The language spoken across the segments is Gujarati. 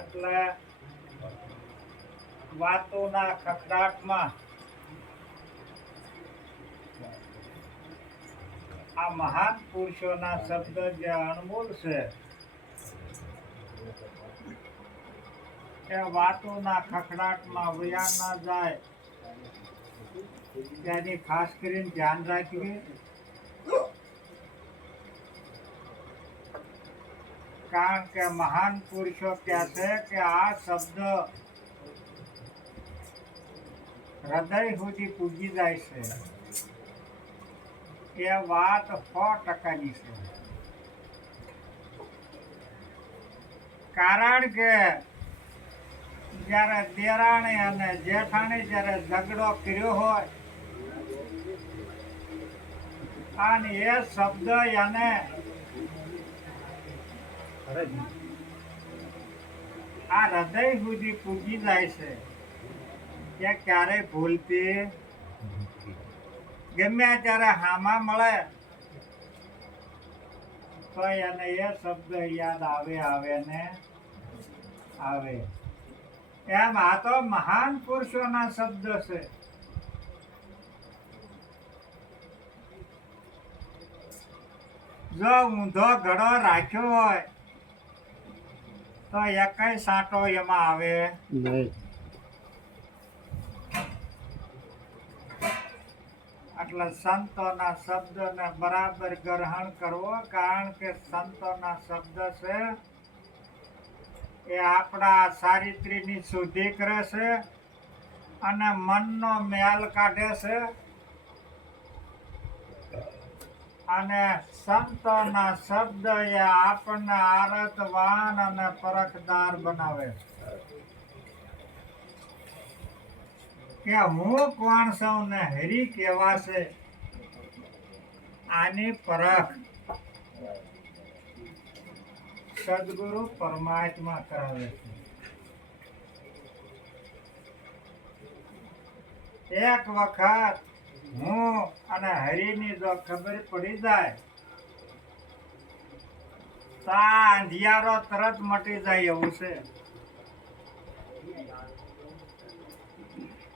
એટલે વાતોના ખખડાટમાં આ મહાન પુરુષોના શબ્દ જે અણમોલ છે એ વાતોના ખખડાટમાં વયા ના જાય તેની ખાસ કરીને ધ્યાન રાખવી. કારણ કે મહાન પુરુષો કહે છે કે આ શબ્દ હૃદય સુધી પૂજી જાય છે એ વાત 100%ની છે. કારણ કે જ્યારે દેરાણી અને જેઠાણી જ્યારે ઝઘડો કર્યો હોય અને એ શબ્દ એને આ હૃદય સુધી પૂજી જાય છે કે ક્યારેય ભૂલતી ગમે ત્યારે હામા મળે તો એને એ શબ્દ યાદ આવે ને આવે. એમ આ તો મહાન પુરુષોના શબ્દ છે. જો ઊંધો ઘડો રાખ્યો હોય તો એકય સાંટો એમાં આવે નહીં. એટલે સંતોના શબ્દને બરાબર ગ્રહણ કરવો. કારણ કે સંતોના શબ્દ છે એ આપણા ચારિત્ર્યની શુદ્ધિ કરે છે અને મનનો મેલ કાઢે છે. અને સંતોના શબ્દ એ આપણને આરતવાન અને પરખદાર બનાવે કે હું કોણ છું ને હરી કેવા છે આની પરખ સદગુરુ પરમાત્મા કરાવે છે. એક વખત હું અને હરિની જો ખબર પડી જાય તો આ અંધિયારો તરત મટી જાય એવું છે.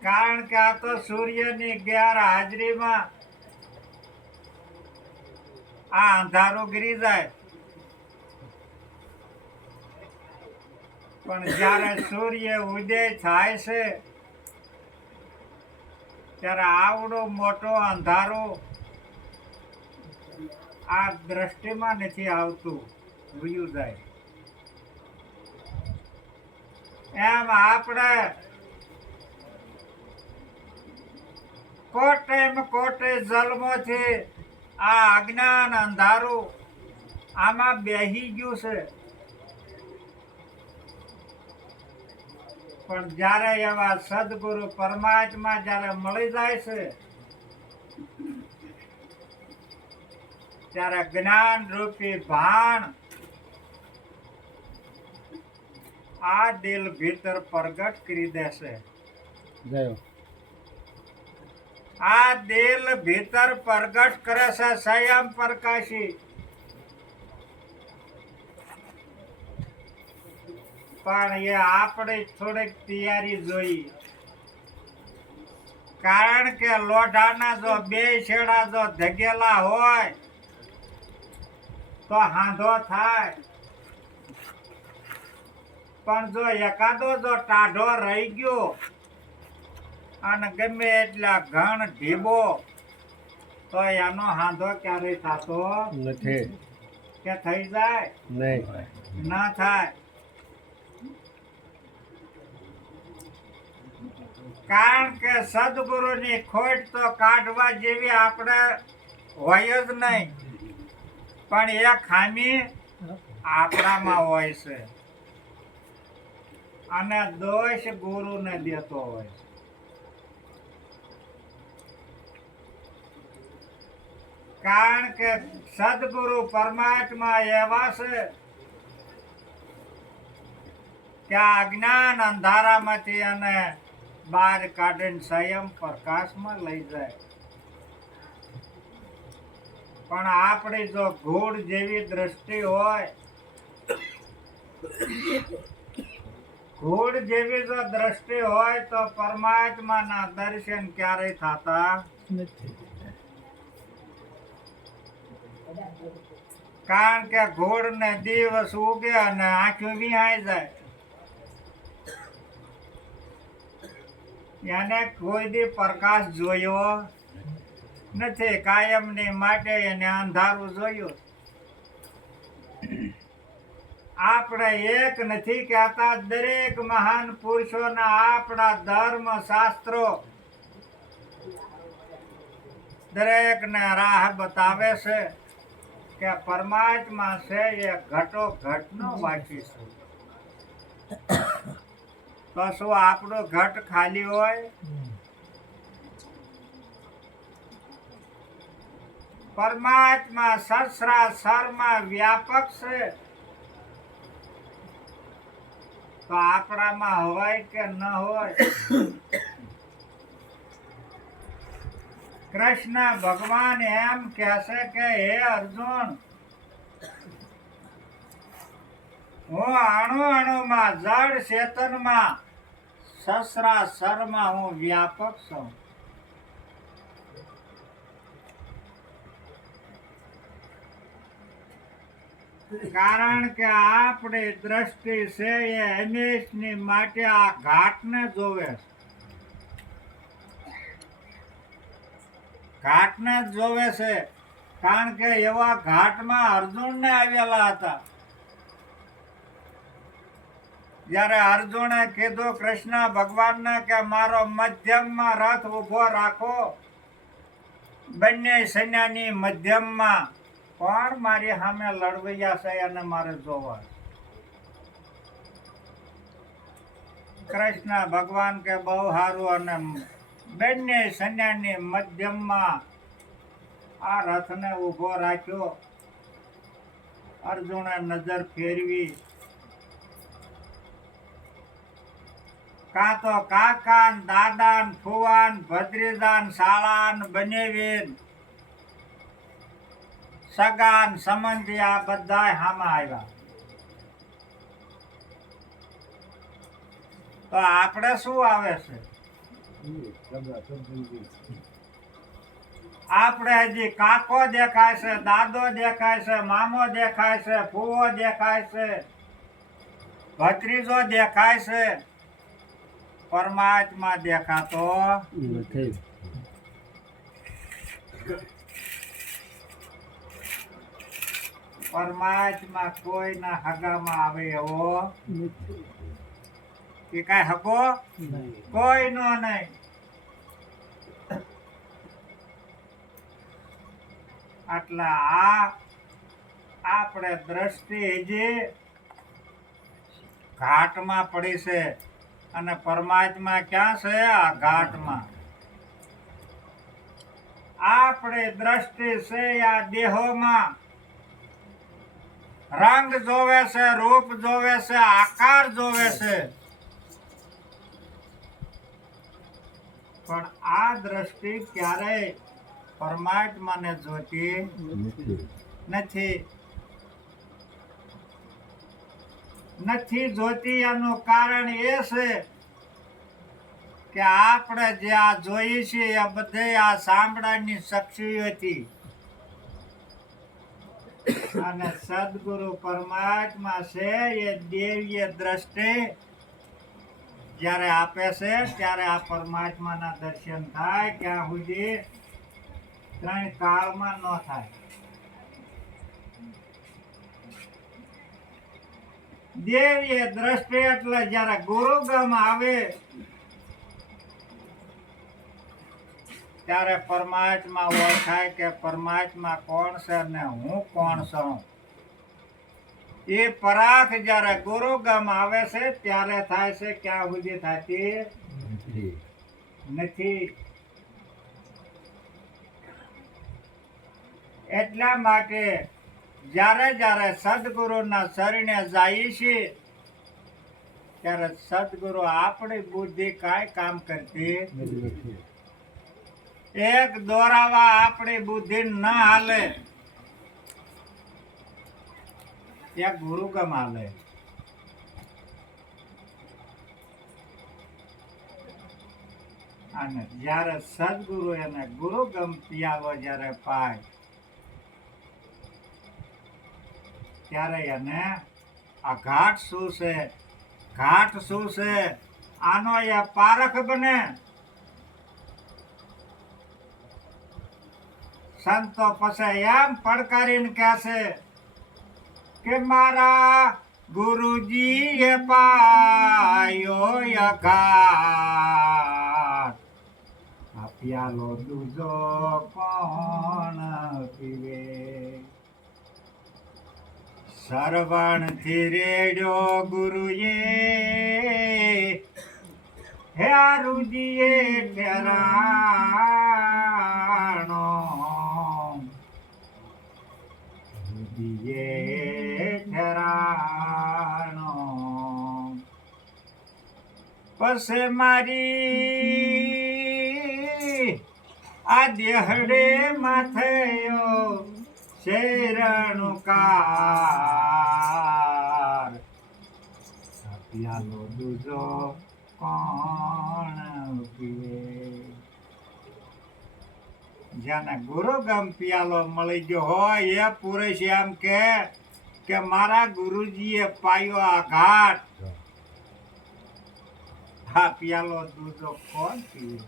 કારણ કે આ તો સૂર્યની ગેરહાજરીમાં આ અંધારું ગીરી જાય. પણ જ્યારે સૂર્ય ઉદય થાય છે ત્યારે આવડો મોટો અંધારો આ દ્રષ્ટિમાં નથી આવતું, ભૂલ્યું જાય. એમ આપણે કોટે જન્મોથી આ અજ્ઞાન અંધારું આમાં બેહી ગયું છે. પણ જ્યારે એવા સદગુરુ પરમાત્મા જ્યારે મળી જાય છે ત્યારે જ્ઞાન રૂપી ભાણ આ દિલ ભીતર પ્રગટ કરી દેશે. આ દિલ ભીતર પ્રગટ કરે છે સ્વયં પ્રકાશી. પણ એ આપણે થોડીક તૈયારી જોઈ. કારણ કે લોઢાના જો બે છેડા જો ધગેલા હોય તો હાંધો થાય. પણ જો એકાદો જો ટાઢો રહી ગયો અને ગમે એટલા ઘણ ઢીબો તો એનો હાંધો ક્યારેય થતો નથી. કે થઈ જાય નહીં, ના થાય. કારણ કે સદગુરુની ખોટ તો કાઢવા જેવી આપણે હોય જ નહીં. પણ એ ખામી આપણામાં હોય છે અને દોષ ગુરુને દેતો હોય છે. કારણ કે સદગુરુ પરમાત્મા એવા છે કે અજ્ઞાન અંધારામાંથી અને બહાર કાઢીને સ્વયં પ્રકાશમાં લઈ જાય. પણ આપણી જો ગૂઢ જેવી દ્રષ્ટિ હોય ઘૂડ જેવી જો દ્રષ્ટિ હોય તો પરમાત્માના દર્શન ક્યારેય થતા નથી. કારણ કે ઘોડ ને દિવસ ઉગે અને આંખું વિહાઈ જાય એને કોઈ દી પ્રકાશ જોયો નથી. કાયમની માટે એને અંધારું જોયું. આપણે એક નથી કહેતા, દરેક મહાન પુરુષોના આપણા ધર્મ શાસ્ત્રો દરેક ને રાહ બતાવે છે કે પરમાત્મા છે એ ઘટો ઘટનો વાંચી છે. તો શું આપણું ઘટ ખાલી હોય? પરમાત્મા સસરાસરમાં વ્યાપક છે. તો આપણામાં હોય કે ન હોય? કૃષ્ણ ભગવાન એમ કહેશે કે હે અર્જુન, હું અણુ અણુમાં જળ ચેતનમાં સસરાસરમાં હું વ્યાપક છું. કારણ કે આપણી દ્રષ્ટિ છે એ હંમેશની માટે આ ઘાટને જોવે છે. ઘાટને જ જોવે છે. કારણ કે એવા ઘાટમાં અર્જુનને આવેલા હતા. જ્યારે અર્જુને કીધું કૃષ્ણ ભગવાનને કે મારો મધ્યમમાં રથ ઉભો રાખો, બંને સૈન્યની મધ્યમમાં કોણ મારી સામે લડવૈયા છે એને મારે જોવા. કૃષ્ણ ભગવાન કે બહુ સારું, અને બંને સૈન્યની મધ્યમમાં આ રથને ઉભો રાખ્યો. અર્જુને નજર ફેરવી, કાં તો કાકાન દાદાન ફુવાન ભત્રીજાન શાળાન બનેવીન સગાન સંબંધી આ બધા સામે આવ્યા. તો આપણે શું આવે છે? આપણે હજી કાકો દેખાય છે, દાદો દેખાય છે, મામો દેખાય છે, ફૂવો દેખાય છે, ભત્રીજો દેખાય છે. પરમાત્મા દેખાતો નથી. પરમાત્મા કોઈના હગામાં આવે એવો કે કઈ હગો કોઈનો નહીં. એટલે આ આપણે દ્રષ્ટિ હજી ઘાટમાં પડી છે, અને પરમાત્મા ક્યાં છે? આ ઘાટમાં. આપણે દ્રષ્ટિ છે આ દેહોમાં રંગ જોવે છે, રૂપ જોવે છે, આકાર જોવે છે. પણ આ દ્રષ્ટિ ક્યારેય પરમાત્માને જોતી નથી જોતી. એનું કારણ એ છે કે આપણે જે આ જોઈએ છીએ આ બધે આ સાંભળાની શક્તિઓથી, અને સદગુરુ પરમાત્મા છે એ દેવીય દ્રષ્ટિ જ્યારે આપે છે ત્યારે આ પરમાત્માના દર્શન થાય. ત્યાં સુધી ત્રણ કાળમાં ન થાય. દેવીય દ્રષ્ટિ એટલે જ્યારે ગુરુગમ આવે ત્યારે પરમાત્મા ઓળખાય કે પરમાત્મા કોણ છે ને હું કોણ છું. એ પરાખ જ્યારે ગુરુગમ આવે છે ત્યારે થાય છે, ક્યાં સુધી થતી નથી. એટલા માટે જ્યારે જ્યારે સદગુરુના શરણે જાય છે ત્યારે સદગુરુ આપણી બુદ્ધિ કાંઈ કામ કરતી નથી. એક દોરાવા આપણી બુદ્ધિ ન હાલે, એક ગુરુગમ હાલે. અને જ્યારે સદગુરુ એને ગુરુ ગમ પિયાલો જ્યારે પાય ત્યારે એને આ ઘાટ શું છે, ઘાટ શું છે, આનો એ પારખ બને. સંતો પછી એમ પડકારીને કહેશે કે મારા ગુરુજી એ પાયો ઘાટ, આ પ્યાલો દૂધો કોણ પીવે. સરવણ થી રેડ્યો ગુરુએ હે રૂજીએ ઠેરાણો, રૂજીએ ઠેરાણો. પસે મારી આ દેહડે માથયો શેરણુકાર, પ્યાલો દૂધો કોણ પીવે. જેને ગુરુગમ પિયાલો મળી ગયો હોય એ પુરુષ એમ કે મારા ગુરુજીએ પાયો આ ઘાટ, આ પિયાલો દૂધો કોણ પીવે.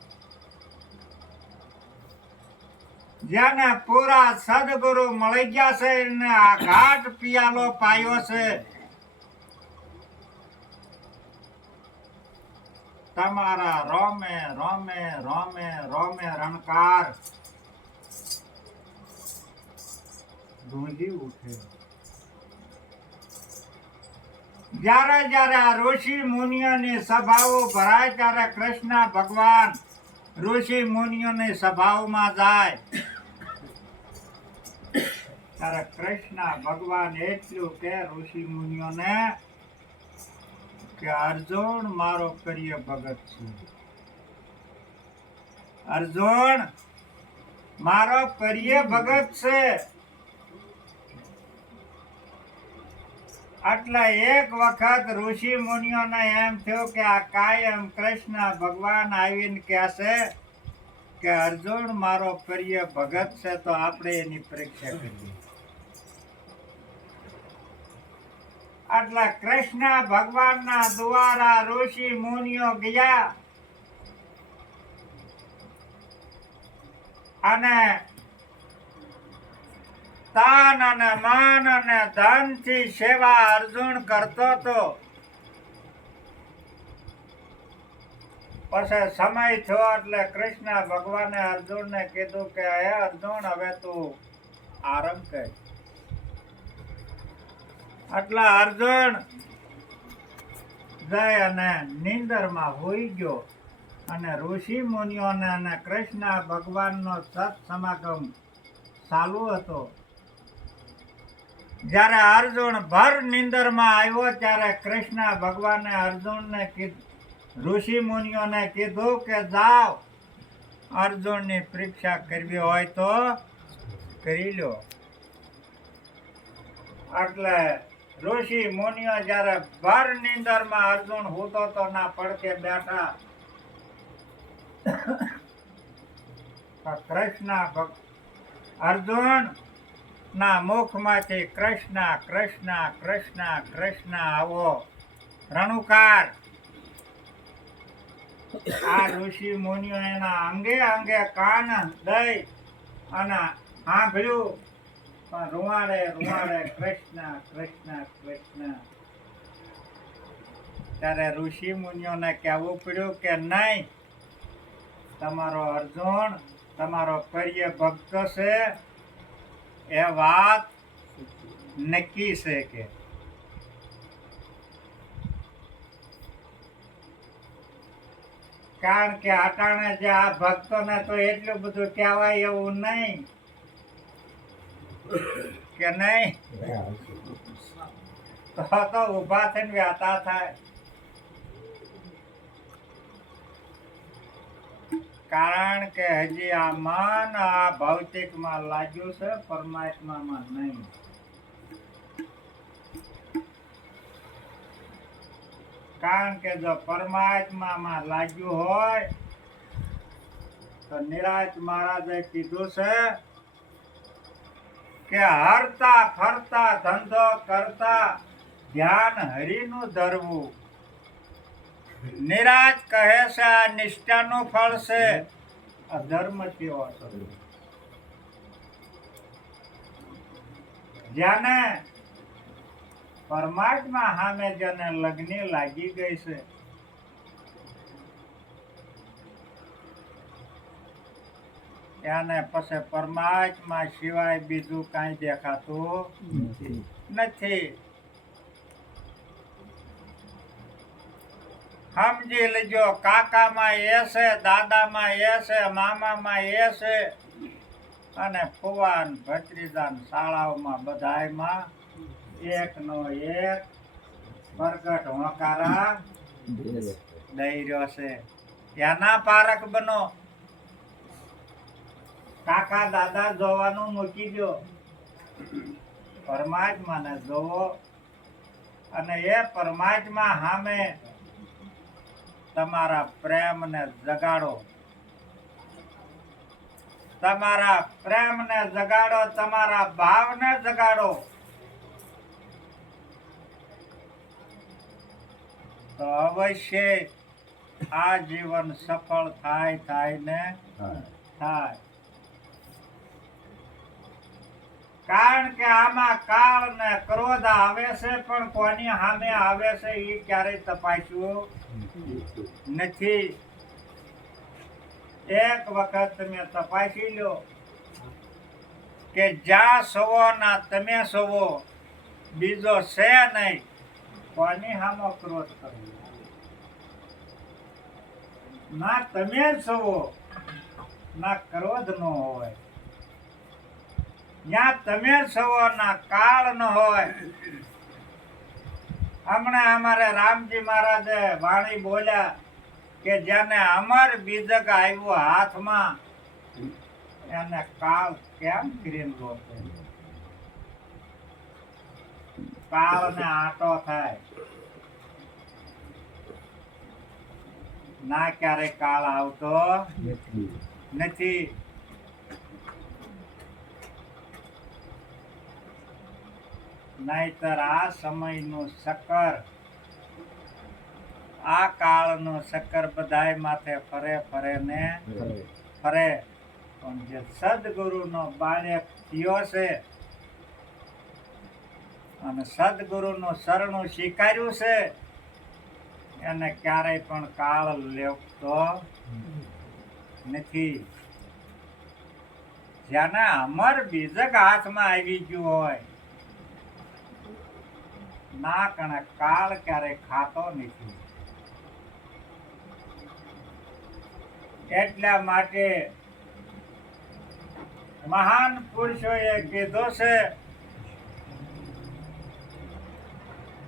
જેને પૂરા સદગુરુ મળી ગયા છે ને આ ઘાટ પિયાલો પાયો છે, તમારા રોમે રોમે રોમે રોમે રણકાર ગુંજી ઉઠે. જ્યારે જ્યારે આ ઋષિ મુનિઓની સભાઓ ભરાય ત્યારે કૃષ્ણ ભગવાન ઋષિ મુનિઓની સભાઓમાં જાય ત્યારે કૃષ્ણ ભગવાન એટલું કે ઋષિ મુનિઓને કે અર્જુન મારો પ્રિય ભગત છે, અર્જુન મારો પ્રિય ભગત છે. એટલે એક વખત ઋષિ મુનિઓને એમ થયું કે આ કાયમ કૃષ્ણ ભગવાન આવીને કહેશે કે અર્જુન મારો પ્રિય ભગત છે, તો આપણે એની પરીક્ષા કરીએ. એટલે કૃષ્ણ ભગવાનના દ્વારા ઋષિ મુનિઓ ગયા અને તાન અને માન અને ધન થી સેવા અર્જુન કરતો હતો. પછી સમય થયો એટલે કૃષ્ણ ભગવાને અર્જુનને કીધું કે હે અર્જુન હવે તું આરામ કર. એટલે અર્જુન જઈ અને નીંદરમાં હોઈ ગયો અને ઋષિ મુનિઓને અને કૃષ્ણ ભગવાનનો સત સમાગમ ચાલુ હતો. જ્યારે અર્જુન ભર નીંદરમાં આવ્યો ત્યારે કૃષ્ણ ભગવાને અર્જુનને કીધું, ઋષિ મુનિઓને કીધું કે જાઓ અર્જુનની પરીક્ષા કરવી હોય તો કરી લો. એટલે ઋષિ મુનિઓ જ્યારે ભર નીંદરમાં અર્જુન હોતો તો ના પડકે બેઠા કૃષ્ણ અર્જુન ના મુખમાંથી કૃષ્ણ કૃષ્ણ કૃષ્ણ કૃષ્ણ આવો રણુકાર. આ ઋષિ મુનિઓ એના અંગે અંગે કાન દઈ અને સાંભળ્યું પણ રૂવાડે રૂવાડે કૃષ્ણ કૃષ્ણ કૃષ્ણ. ત્યારે ઋષિ મુનિઓને કહેવું પડ્યું કે નહીં, તમારો અર્જુન તમારો પ્રિય ભક્ત છે એ વાત નક્કી છે. કે કારણ કે અટાણે જે આ ભક્તોને તો એટલું બધું કહેવાય એવું નહીં કે નહીં, તો ઉભા થઈને વ્યાતા થાય. કારણ કે હજી આ મન આ ભૌતિકમાં લાગ્યું છે, પરમાત્મામાં નહીં. કારણ કે જો પરમાત્મામાં લાગ્યું હોય તો નિરાજ મહારાજે કીધું છે કે હરતા ફરતા ધંધો કરતા ધ્યાન હરિનું ધરવું. નિરાજ કહે છે આ નિષ્ઠાનું ફળ છે, અધર્મ કેવો હતો. જેને પરમાત્મા સામે જેને લગ્ન લાગી ગઈ છે, એને પછી પરમાત્મા સિવાય બીજું કાંઈ દેખાતું નથી. સમજી લેજો, કાકામાં એ છે, દાદામાં એ છે, મામામાં એ છે, અને ફુવાન ભત્રીજાન શાળાઓમાં બધાયમાં એકનો એક પ્રગટ હોકારા દઈ રહ્યો છે. એના પારક બનો. કાકા દાદા જોવાનું મૂકી દો, પરમાત્માને જોવો, અને એ પરમાત્મા સામે તમારા પ્રેમને જગાડો. તમારા પ્રેમને જગાડો, તમારા ભાવને જગાડો, તો અવશ્ય આ જીવન સફળ થાય ને થાય. કારણ કે આમાં કાળ ને ક્રોધ આવે છે, પણ કોની સામે આવે છે એ ક્યારેય તપાસ્યું નથી. એક વખત તમે તપાસી લો કે જ્યાં સવો ના તમે સવો, બીજો છે નહીં, કોની સામે ક્રોધ કરવો. ના તમે સવો, ના ક્રોધ નો હોય. જ્યાં તમે સવો ના કાળ ન હોય. હમણાં અમારે રામજી મહારાજે વાણી બોલ્યા કે જેને અમર બીજક આવ્યું હાથમાં, એને કાળ કેમ કરીને રોકે. કાળ ને આટો થાય ના, ક્યારે કાળ આવતો નથી. નહીતર આ સમયનું સકર, આ કાળનું સકર બધાય માથે ફરે ને ફરે. પણ જે સદગુરુનો બાળક થયો છે અને સદગુરુનું શરણું સ્વીકાર્યું છે, એને ક્યારેય પણ કાળ લેતો નથી. જેને અમર બીજક હાથમાં આવી ગયું હોય, ના કણે કાળ ક્યારેય ખાતો નથી. એટલા માટે મહાન પુરુષોએ કીધું છે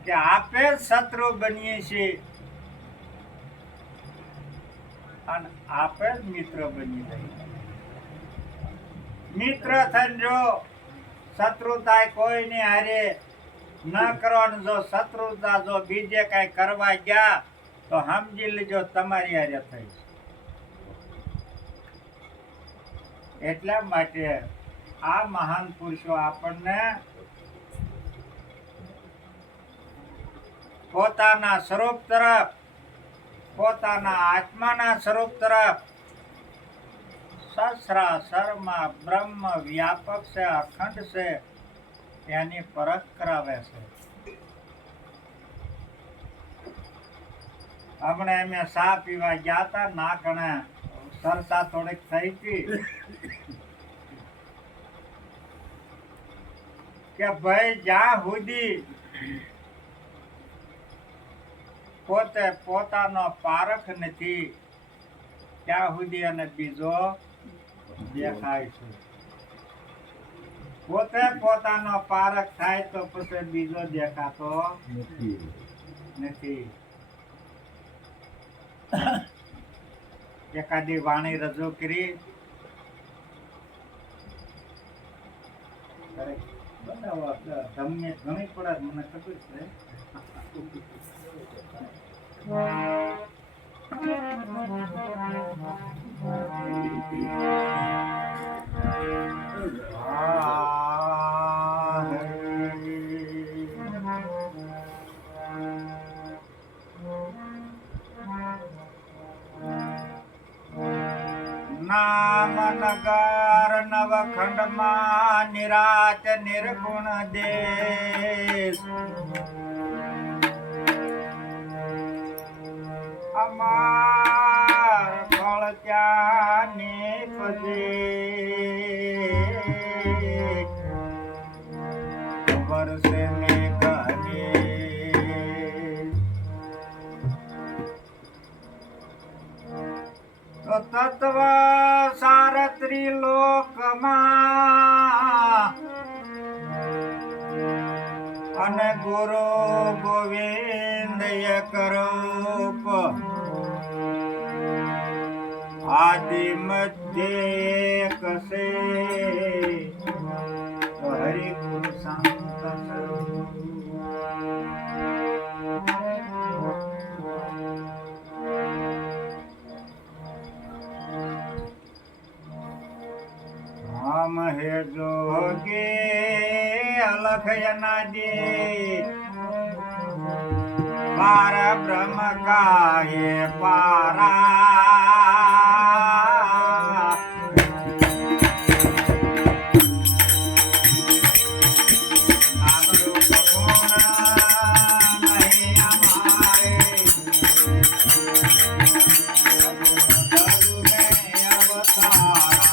કે આપે શત્રુ બનીએ છીએ અને આપે જ મિત્ર બની જઈએ. મિત્ર થઈને જો શત્રુતા કોઈની હારે ન કરવાનું. જો શત્રુતા જો બીજે કઈ કરવા ગયા તો સમજી લેજો તમારી હારે થઈ. એટલા માટે આ મહાન પુરુષો આપણને પોતાના સ્વરૂપ તરફ, પોતાના આત્માના સ્વરૂપ તરફ સસરાસરમાં બ્રહ્મ વ્યાપક છે, અખંડ છે, એની પરખ કરાવે છે. હમણાં અમે ચા પીવા ગયા હતા, ના કણે સરસા થોડીક થઈ હતી કે ભાઈ જ્યાં સુધી પોતે પોતાનો પારખ નથી ત્યાં સુધી અને બીજો દેખાય છે. પોતે પોતાનો પારખ થાય તો પછી બીજો દેખાતો નથી. એકાદી વાણી રજૂ કરી તમને ઘણી પડે, મને ખબર છે. નામ નગર નવખંડમાં નિરાત નિર્ગુણ દેશ અમાર ફળ ત્યાંને પજે વર્ષે મેઘને તો તત્વ સારત્રી લોકમાં અને ગુરુ ગોવિંદ એક રૂપ આદિ મધ્ય કસે હરિ ગુરુ સંત સ્વરૂપ हम हे जोगे अलख अनादि पार ब्रह्म का हे पारा नाम रूप गुण नहीं हमारे धर्म में अवतारा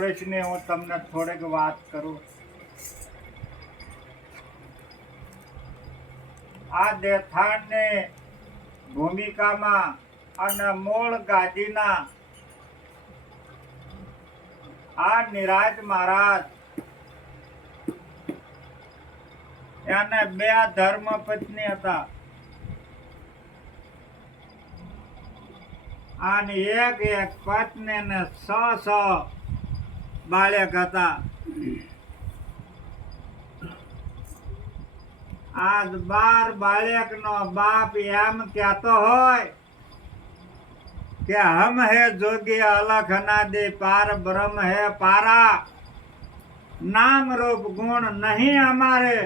પુરુષની હું તમને થોડીક વાત કરું. આ દેથાણની ભૂમિકામાં અને મૂળ ગાદીના આ નિરાજ મહારાજ એને 2 ધર્મપત્ની હતા અને એક પત્ની ને 6 બાળક હતા. આ 12 બાળક નો બાપ એમ કહેતો હોય કે હમ હે જોગી અલખ અનાદિ પાર બ્રહ્મ હે પારા, નામ રૂપ ગુણ નહીં અમારે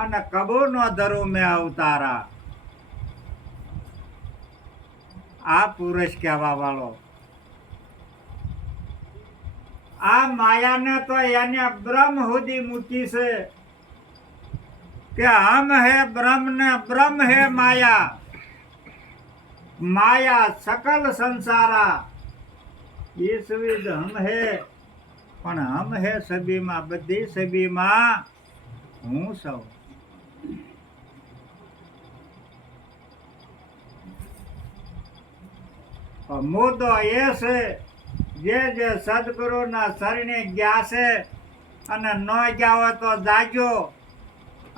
અને કબૂ નો ધરું મેં અવતારા. આ પુરુષ કહેવા વાળો. આ માયાને તો એને બ્રહ્મ સુધી મૂકી છે કે હમ હે બ્રહ્મ ને બ્રહ્મ હે માયા, માયા સકલ સંસારા. ઈસવિદ હમ હે પણ હમ હે સભીમાં, બધી સભીમાં હું સૌ. મુદ્દો એ છે જે સદગુરુના શરણે ગયા છે અને ન ગયા હોય તો જાજો,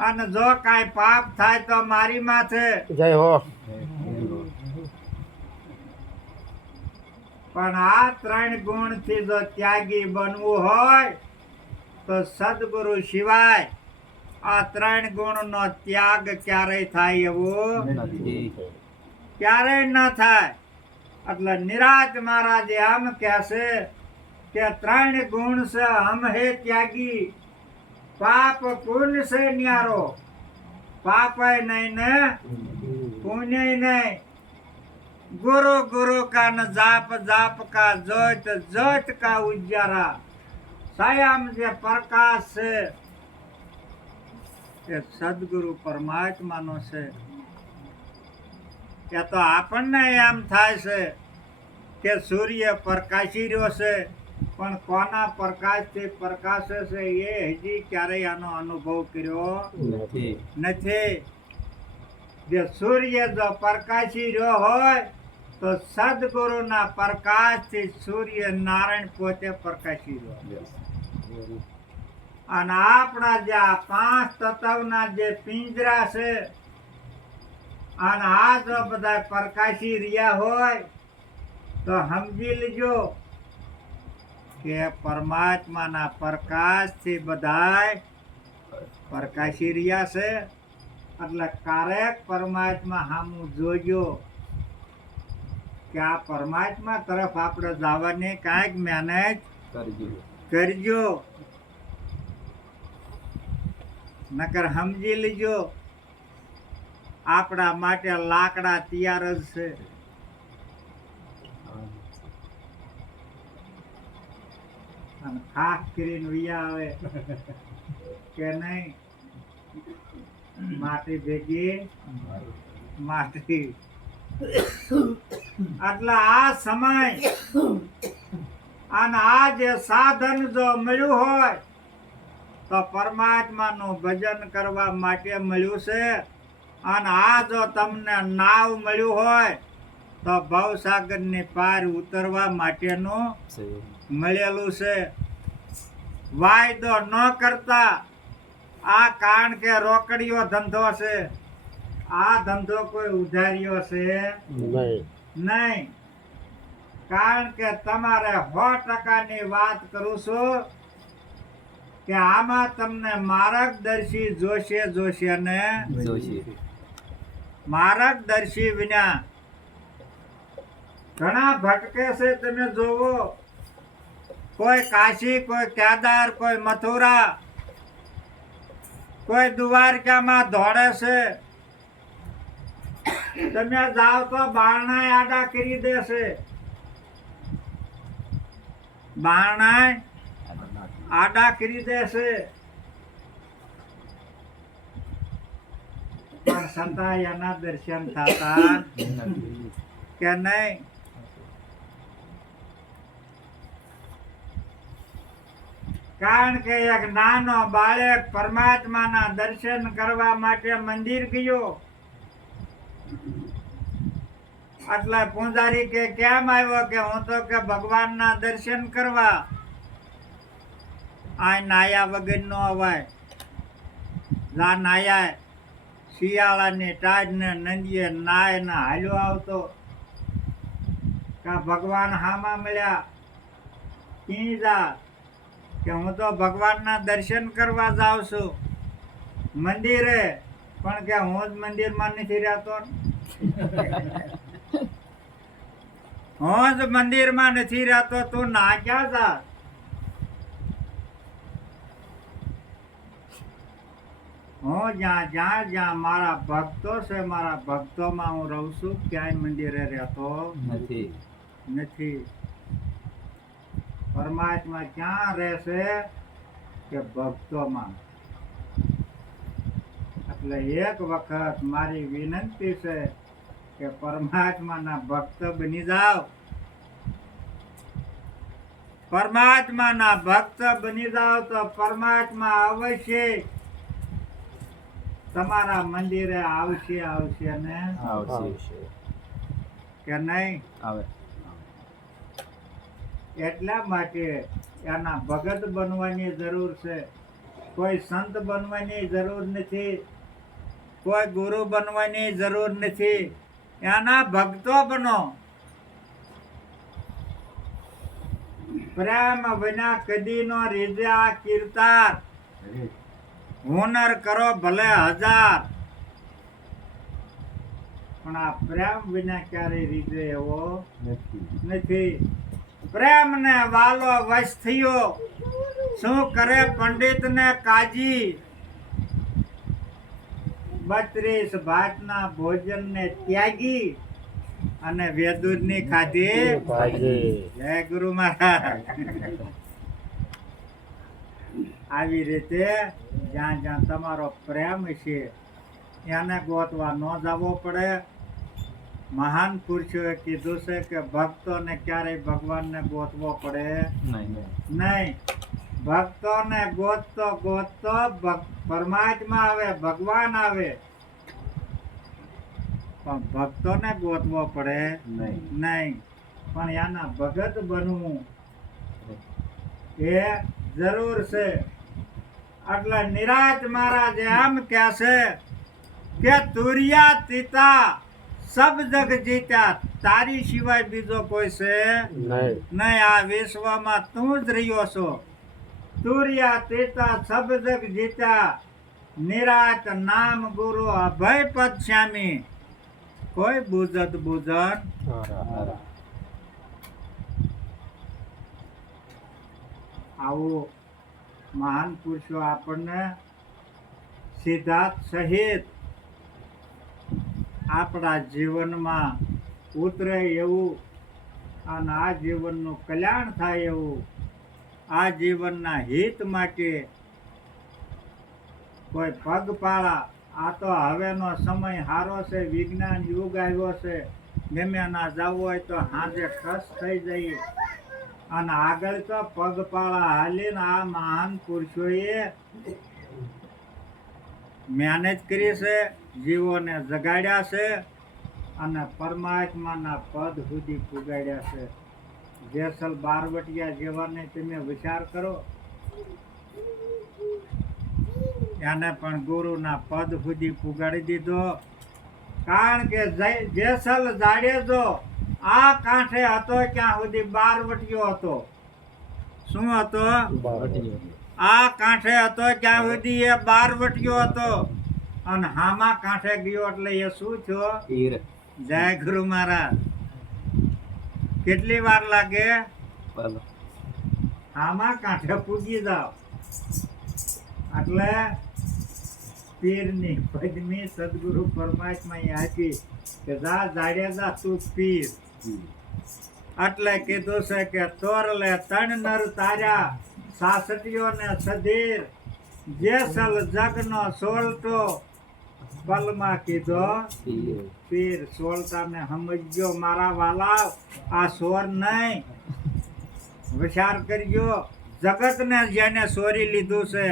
અને જો કાંઈ પાપ થાય તો મારી માથે. જય હો. પણ આ 3 ગુણથી જો ત્યાગી બનવું હોય તો સદગુરુ સિવાય આ 3 ગુણનો ત્યાગ ક્યારેય થાય એવું ક્યારેય ન થાય. એટલે નિરાજ મહારાજ એમ કહેશે કે 3 ગુણ છે હમ હે ત્યાગી, પાપ પુण्य से न्यारो, पाप नहीं ने पुण्य नहीं. गुरु गुरु का न जाप जाप का ज्योत ज्योत का उजारा. स्वयं જે પ્રકાશ છે એ સદગુરુ પરમાત્માનો છે. એ તો આપણને એમ થાય છે કે સૂર્ય પ્રકાશી રહ્યો છે, પણ કોના પ્રકાશથી પ્રકાશે છે એ હજી ક્યારેય આનો અનુભવ કર્યો નથી. જે સૂર્ય જો પ્રકાશી રહ્યો હોય તો સદગુરુના પ્રકાશથી સૂર્ય નારાયણ પોતે પ્રકાશી રહ્યો. અને આપણા જે આ 5 તત્વના જે પિંજરા છે અને આ જો બધા પ્રકાશી રહ્યા હોય તો સમજી લેજો કે પરમાત્માના પ્રકાશથી બધાય પ્રકાશી રહ્યા છે. એટલે ક્યારેક પરમાત્મા સામું જોજો કે આ પરમાત્મા તરફ આપણે જવાની કાંઈક મહેનત કરજો, નકર સમજી લેજો આપણા માટે લાકડા તૈયાર જ છે. અને ખાસ કરીને વિયા આવે કે નહીં, માટી ભેગી માટી. એટલે આ સમય અને આ જે સાધન જો મળ્યું હોય તો પરમાત્માનું ભજન કરવા માટે મળ્યું છે. અને આ જો તમને નાવ મળ્યું હોય તો ભવસાગરની પાર ઉતરવા માટેનું મળેલું છે. વાયદો ન કરતા. આ કારણ કે રોકડીયો ધંધો છે, આ ધંધો કોઈ ઉધાર્યો છે નહીં. કારણ કે તમારે 100%ની વાત કરું છું કે આમાં તમને માર્ગદર્શી જોશે ને માર્ગદર્શી વિના ઘણા ભટકે છે. તમે જોવો, કોઈ કાશી, કોઈ કેદાર, કોઈ મથુરા, કોઈ દ્વારકામાં દોડે છે. તમે જાઓ તો બારણાય આડા કરી દેશે, બારણાય આડા કરી દેશે. પણ છતાં એના દર્શન થતા કે નહીં. કારણ કે એક નાનો બાળક પરમાત્માના દર્શન કરવા માટે મંદિર ગયો. એટલે પૂજારી કે કેમ આવ્યો? કે હું તો કે ભગવાનના દર્શન કરવા. આ નાયા વગર નો અવાય. લા નાયા શિયાળાની ટાઢ ને નંદીએ નાય ને હાલ્યો આવતો. કા ભગવાન હામાં મળ્યા કી જા? કે હું તો ભગવાનના દર્શન કરવા જાઉં છું મંદિરે. પણ કે હું જ મંદિરમાં નથી રહેતો ને. હું જ મંદિરમાં નથી રહેતો, તું ના ક્યાં જા? હું જ્યાં મારા ભક્તો છે, મારા ભક્તોમાં હું રહું છું. ક્યાંય મંદિરે રહેતો નથી. પરમાત્મા ક્યાં રહેશે? કે ભક્તોમાં. એટલે એક વખત મારી વિનંતી છે કે પરમાત્માના ભક્ત બની જાઓ. પરમાત્માના ભક્ત બની જાઓ તો પરમાત્મા અવશ્ય તમારા મંદિરે આવશે ને કે નહીં આવે. એટલા માટે એના ભગત બનવાની જરૂર છે. કોઈ સંત બનવાની જરૂર નથી, કોઈ ગુરુ બનવાની જરૂર નથી. એના ભક્તો બનો. પ્રેમ વિના કદી નો રીઝા કીર્તાર. હુનર કરો ભલે 1000, પણ આ પ્રેમ વિના ક્યારેય રીઝે એવો નથી. પ્રેમ ને વાલો વશ થયો. શું કરે પંડિત ને કાજી? 32 ભાતના ભોજન ને ત્યાગી અને વેદુર ની ખાધી. જય ગુરુ મહારાજ. આવી રીતે જ્યાં જ્યાં તમારો પ્રેમ છે એને ગોતવા ન જવો પડે. મહાન પુરુષોએ કીધું છે કે ભક્તોને ક્યારેય ભગવાનને ગોતવો પડે નહીં. ભક્તોને ગોતતો પરમાત્મા આવે, ભગવાન આવે. પણ ભક્તોને ગોતવો પડે નહીં. પણ એના ભગત બનવું એ જરૂર છે. એટલે નિરાજ મહારાજ એમ કહે છે કે તુરિયા તીતા સબ જગ જીત્યા, તારી સિવાય બીજો કોઈ છે નહીં. આ વિશ્વમાં તું જ રહ્યો છો. તુરિયા તીતા સબ જગ જીત્યા, નિરાત નામ ગુરુ અભય પદ શ્યામી. કોઈ બુજત બુજન. આવું મહાન પુરુષો આપણને સિદ્ધાર્થ સહિત આપણા જીવનમાં ઉતરે એવું અને આ જીવનનું કલ્યાણ થાય એવું, આ જીવનના હિત માટે કોઈ પગપાળા. આ તો હવેનો સમય સારો છે, વિજ્ઞાન યુગ આવ્યો છે. ગમે ના જવું હોય તો હાજે ખસ થઈ જઈએ. અને આગળ તો પગપાળા હાલીને આ મહાન પુરુષોએ મહેનત કરી છે, જીવોને જગાડ્યા છે અને પરમાત્માના પદ સુધી પુગાડ્યા છે. જેસલ બારવટિયા જેવાને તમે વિચાર કરો. એને પણ ગુરુના પદ સુધી પુગાડી દીધો. કારણ કે જેસલ જાડેજો આ કાંઠે હતો ત્યાં સુધી બારવટિયો હતો. શું હતો? આ કાંઠે હતો ત્યાં સુધી એ બારવટિયો હતો. અને હામા કાંઠે ગયો એટલે એ શું થયો? જય ગુરુ મહારાજ. કેટલી વાર લાગે? હામા કાંઠે પૂજી જાઓ એટલે પીરની પદમી સદગુરુ પરમાત્મા આપી કે જા જાડેજા તું પીર. એટલે કીધું છે કે તોરલે તણ નર તાર્યા, સાસટીઓ ને સધીર. જેસલ જગનો સોલટો, પલમાં કીધો પીર. સોલતા ને સમજજો મારા વાલા, આ સોર નહીં. વિચાર કરજો. જગતને જેને સોરી લીધું છે,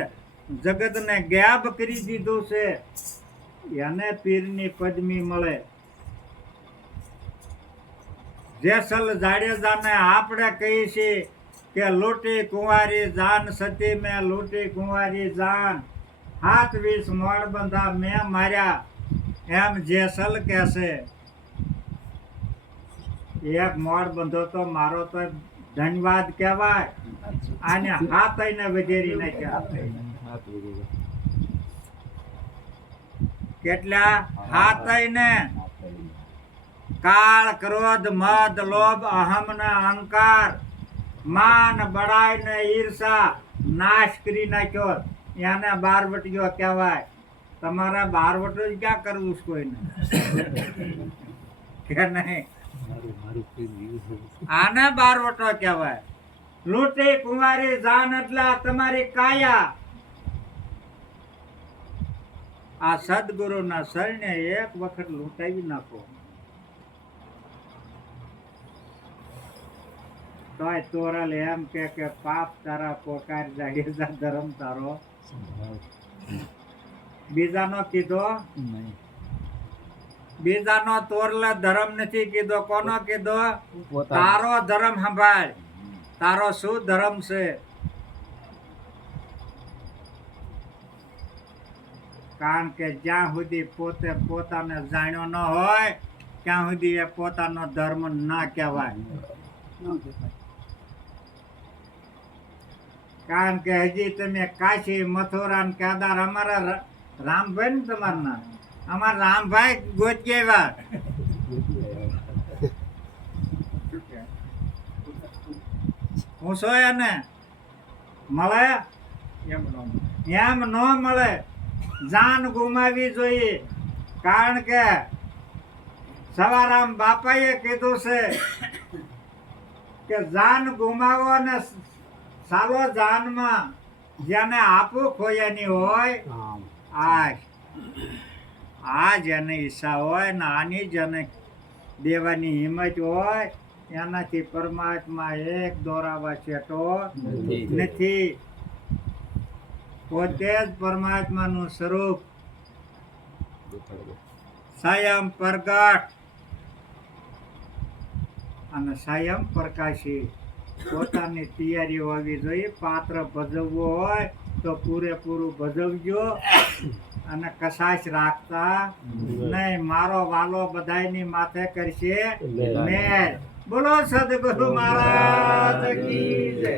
જગતને ગાયબ કરી દીધું છે, એને પીરની પદમી મળે. જેસલ જાડેજાને આપણે કહીએ છીએ કે લૂંટી કુંવારી જાન સતી મેં લૂંટી કુંવારી જાન, 27 મોડ બંધા મેં માર્યા, એમ જેસલ કહેશે. એક મોડ બંધો તો મારો તો ધન્યવાદ કહેવાય. આને હાથ આઈને વધેરી નાખ્યા. કેટલા હાથ આઈને? કાળ, ક્રોધ, મદ, લોભ, અહમ ને અહંકાર, માન, બડાઈ ને ઈર્ષા નાશ કરી નાખ્યો. એને બારવટીયો કહેવાય. તમારે બારવટો જ ક્યાં કરવું છે કોઈને? કે નહીં? આને બારવટો કહેવાય. લૂંટી કુંવારી જાન એટલે તમારી કાયા. આ સદગુરુના શરણે એક વખત લૂંટાવી નાખો તોય તોરલ એમ કે પાપ તારા પોકાર જાડેજા ધર્મ તારો. બીજાનો કીધો? બીજાનો તોરલે ધર્મ નથી કીધો. કોનો કીધો? તારો ધર્મ સંભાળ. તારો શું ધર્મ છે? કારણ કે જ્યાં સુધી પોતે પોતાને જાણ્યો ન હોય ત્યાં સુધી એ પોતાનો ધર્મ ના કહેવાય. કારણ કે હજી તમે કાશી, મથુરા ને કેદાર, અમારા રામભાઈ ને તમારા નામ, અમારા રામભાઈ ગોતી આવ્યા. હું છો એને મળે? એમ ન મળે. જાન ગુમાવી જોઈએ. કારણ કે સવારામ બાપાએ કીધું છે કે જાન ગુમાવો ને સાલો જાનમાં જેને આપવું ખોયાની હોય આ જેને ઈચ્છા હોય ને આની જેને દેવાની હિંમત હોય એનાથી પરમાત્મા એક દોરાવા છેટો નથી. પોતે જ પરમાત્માનું સ્વરૂપ સ્વયં પ્રગટ અને સ્વયં પ્રકાશી. પોતાની તૈયારી હોવી જોઈએ. પાત્ર ભજવવો હોય તો પૂરેપૂરું ભજવજો અને કશાશ રાખતા નહીં. મારો વાલો બધાયની માથે કરશે મેર. બોલો સદગુરુ મહારાજ કી જય.